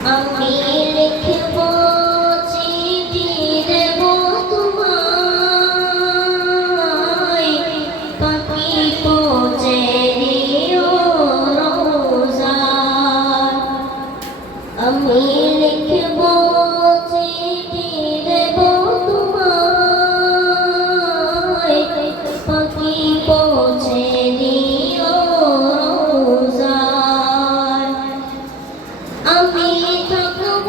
আমি আমি থাকব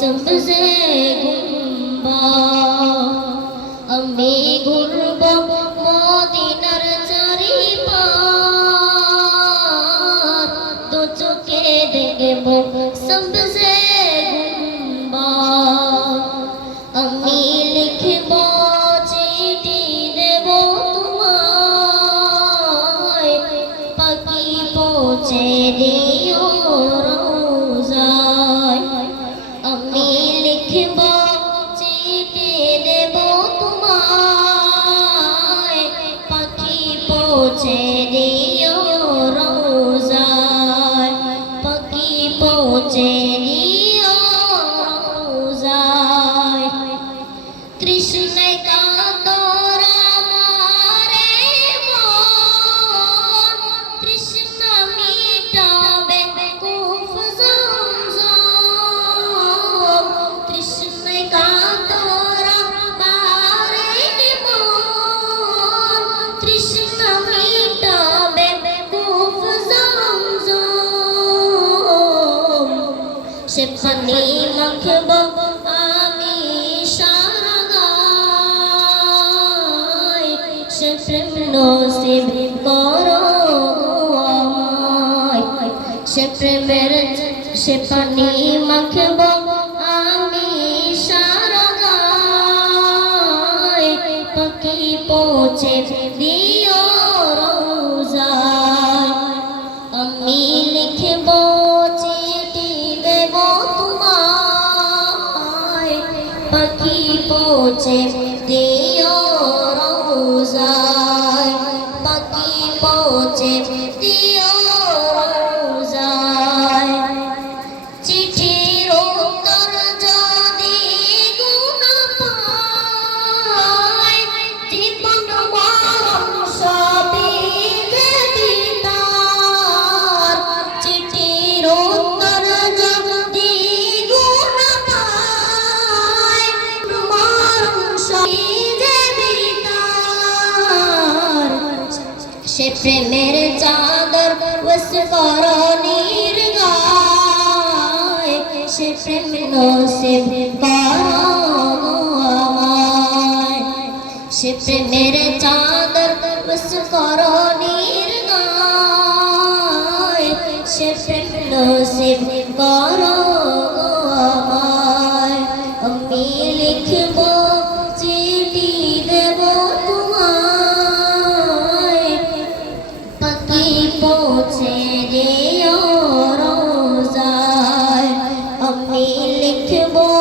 সবজে গুম্বা আমি ঘুরব মদিনার চারি দু চোখে দেখব সবজে গুম্বা আমি লিখব চিঠি দেব তোমায় পাখি পৌঁছে দিও সেখানে মাখব আমি সারাগায় সে প্রেম নসিব করো আমায়। সে প্রেমের সে পানি মাখব আমি সারাগায় পাখি পৌঁছে পাখি সে প্রেমের চাদর বস করণীর গায় সে প্রেম নসিব করো সে প্রেমের চাদর বস করণীর গায় সে প্রেম নসিব করো লিখব